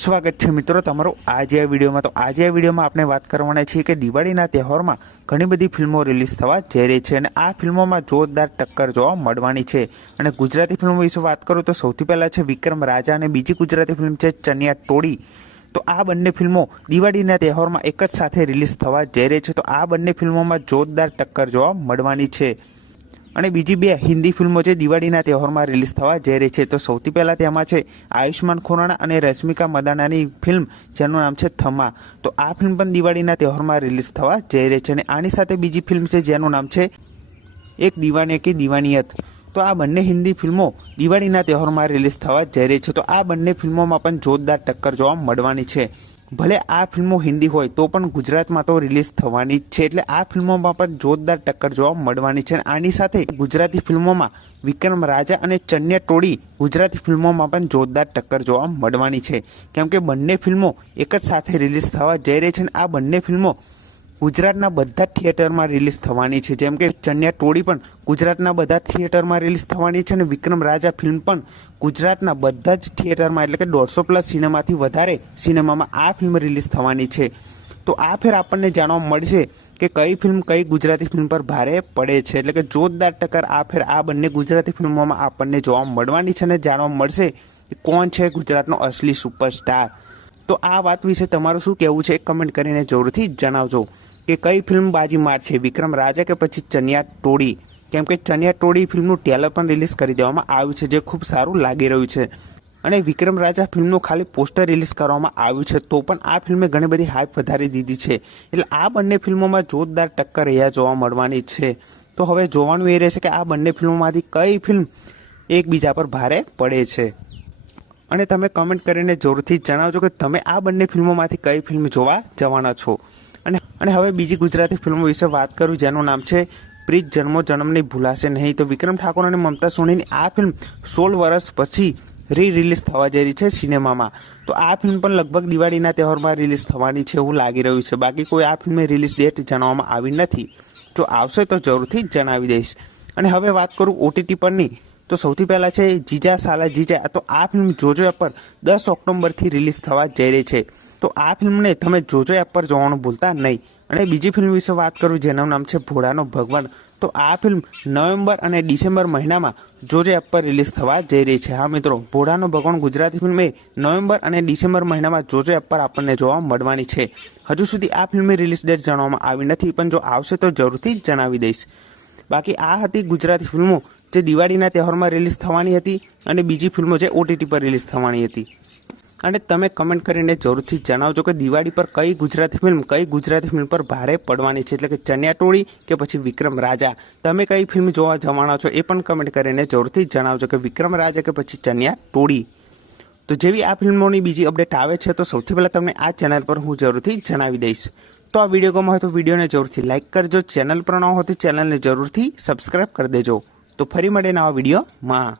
સ્વાગત છે મિત્રો તમારું આજે આ વિડીયોમાં। તો આજે આ વિડીયોમાં આપણે વાત કરવાના છીએ કે દિવાળીના તહેવારમાં ઘણી બધી ફિલ્મો રિલીઝ થવા જઈ રહી છે અને આ ફિલ્મોમાં જોરદાર ટક્કર જોવા મળવાની છે। અને ગુજરાતી ફિલ્મો વિશે વાત કરું તો સૌથી પહેલાં છે વિક્રમ રાજા અને બીજી ગુજરાતી ફિલ્મ છે ચણિયા ટોળી। તો આ બંને ફિલ્મો દિવાળીના તહેવારમાં એક જ સાથે રિલીઝ થવા જઈ રહી છે। તો આ બંને ફિલ્મોમાં જોરદાર ટક્કર જોવા મળવાની છે। અને બીજી બે હિન્દી ફિલ્મો છે દિવાળીના તહેવારમાં રિલીઝ થવા જઈ રહી છે। તો સૌથી પહેલાં તેમાં છે આયુષ્માન ખુરાના અને રશ્મિકા મંદાનાની ફિલ્મ જેનું નામ છે થમા। તો આ ફિલ્મ પણ દિવાળીના તહેવારમાં રિલીઝ થવા જઈ રહી છે। અને આની સાથે બીજી ફિલ્મ છે જેનું નામ છે એક દીવાને કી દીવાનિયત। તો આ બંને હિન્દી ફિલ્મો દિવાળીના તહેવારમાં રિલીઝ થવા જઈ રહી છે। તો આ બંને ફિલ્મોમાં પણ જોરદાર ટક્કર જોવા મળવાની છે। ભલે આ ફિલ્મો હિન્દી હોય તો પણ ગુજરાતમાં તો રિલીઝ થવાની જ છે, એટલે આ ફિલ્મોમાં પણ જોરદાર ટક્કર જોવા મળવાની છે। આની સાથે ગુજરાતી ફિલ્મોમાં વિક્રમ રાજા અને ચણિયા ટોળી ગુજરાતી ફિલ્મોમાં પણ જોરદાર ટક્કર જોવા મળવાની છે, કેમ કે બંને ફિલ્મો એક જ સાથે રિલીઝ થવા જઈ રહી છે। અને આ બંને ફિલ્મો ગુજરાતના બધા થિયેટરમાં રિલીઝ થવાની છે, જેમ કે ચણિયા ટોળી પણ ગુજરાતના બધા થિયેટરમાં રિલીઝ થવાની છે અને વિક્રમ રાજા ફિલ્મ પણ ગુજરાતના બધા જ થિયેટરમાં એટલે કે 150+ સિનેમાથી વધારે સિનેમામાં આ ફિલ્મ રિલીઝ થવાની છે। તો આ ફેર આપણને જાણવા મળશે કે કઈ ફિલ્મ કઈ ગુજરાતી ફિલ્મ પર ભારે પડે છે, એટલે કે જોરદાર ટક્કર આ ફેર આ બંને ગુજરાતી ફિલ્મોમાં આપણને જોવા મળવાની છે અને જાણવા મળશે કે કોણ છે ગુજરાતનો અસલી સુપરસ્ટાર। તો આ વાત વિશે તમારું શું કહેવું છે એ કમેન્ટ કરીને જરૂરથી જણાવજો કે કઈ ફિલ્મ બાજી મારશે, વિક્રમ રાજા કે પછી ચણિયા ટોળી। કેમ કે ચણિયા ટોળી ફિલ્મનું ટ્રેલર પણ રિલીઝ કરી દેવામાં આવ્યું છે, જે ખૂબ સારું લાગી રહ્યું છે। અને વિક્રમ રાજા ફિલ્મનું ખાલી પોસ્ટર રિલીઝ કરવામાં આવ્યું છે, તો પણ આ ફિલ્મે ઘણી બધી હાઇપ વધારી દીધી છે, એટલે આ બંને ફિલ્મોમાં જોરદાર ટક્કર રહ્યા જોવા મળવાની છે। તો હવે જોવાનું એ રહેશે કે આ બંને ફિલ્મોમાંથી કઈ ફિલ્મ એકબીજા પર ભારે પડે છે। અને તમે કમેન્ટ કરીને જરૂરથી જણાવજો કે તમે આ બંને ફિલ્મોમાંથી કઈ ફિલ્મ જોવા જવાના છો। અને હવે બીજી ગુજરાતી ફિલ્મો વિશે વાત કરું જેનું નામ છે પ્રીત જન્મો જન્મ નહીં ભૂલાશે નહીં। તો વિક્રમ ઠાકોર અને મમતા સોનીની આ ફિલ્મ 16 વર્ષ પછી રિલીઝ થવા જઈ રહી છે સિનેમામાં। તો આ ફિલ્મ પણ લગભગ દિવાળીના તહેવારમાં રિલીઝ થવાની છે એવું લાગી રહ્યું છે, બાકી કોઈ આ ફિલ્મની રિલીઝ ડેટ જણાવવામાં આવી નથી। જો આવશે તો જરૂરથી જણાવી દઈશ। અને હવે વાત કરું OTT પરની, તો સૌથી પહેલાં છે જીજા સાલા જીજા। તો આ ફિલ્મ જોજો એપ પર 10 ઓક્ટોબરથી રિલીઝ થવા જઈ રહી છે। તો આ ફિલ્મને તમે જોજો એપ પર જોવાનું ભૂલતા નહીં। અને બીજી ફિલ્મ વિશે વાત કરું જેનું નામ છે ભોળાનો ભગવાન। તો આ ફિલ્મ નવેમ્બર અને ડિસેમ્બર મહિનામાં જોજો એપ પર રિલીઝ થવા જઈ રહી છે। હા મિત્રો, ભોળાનો ભગવાન ગુજરાતી ફિલ્મ એ નવેમ્બર અને ડિસેમ્બર મહિનામાં જોજો એપ પર આપણને જોવા મળવાની છે। હજુ સુધી આ ફિલ્મની રિલીઝ ડેટ જણાવવામાં આવી નથી, પણ જો આવશે તો જરૂરથી જણાવી દઈશ। બાકી આ હતી ગુજરાતી ફિલ્મો જે દિવાળીના તહેવારમાં રિલીઝ થવાની હતી અને બીજી ફિલ્મો જે OTT પર રિલીઝ થવાની હતી। અને તમે કમેન્ટ કરીને જરૂરથી જણાવજો કે દિવાળી પર કઈ ગુજરાતી ફિલ્મ પર ભારે પડવાની છે, એટલે કે ચણિયા ટોળી કે પછી વિક્રમ રાજા। તમે કઈ ફિલ્મ જોવા જવાના છો એ પણ કમેન્ટ કરીને જરૂરથી જણાવજો કે વિક્રમ રાજા કે પછી ચણિયા ટોળી। તો જેવી આ ફિલ્મોની બીજી અપડેટ આવે છે તો સૌથી પહેલાં તમને આ ચેનલ પર હું જરૂરથી જણાવી દઈશ। તો આ વિડીયો ગમ્યો હોય તો વિડીયોને જરૂરથી લાઇક કરજો, ચેનલ પર ન હોય તો ચેનલને જરૂરથી સબસ્ક્રાઈબ કરી દેજો। તો ફરી મળીએ નવા વિડીયોમાં।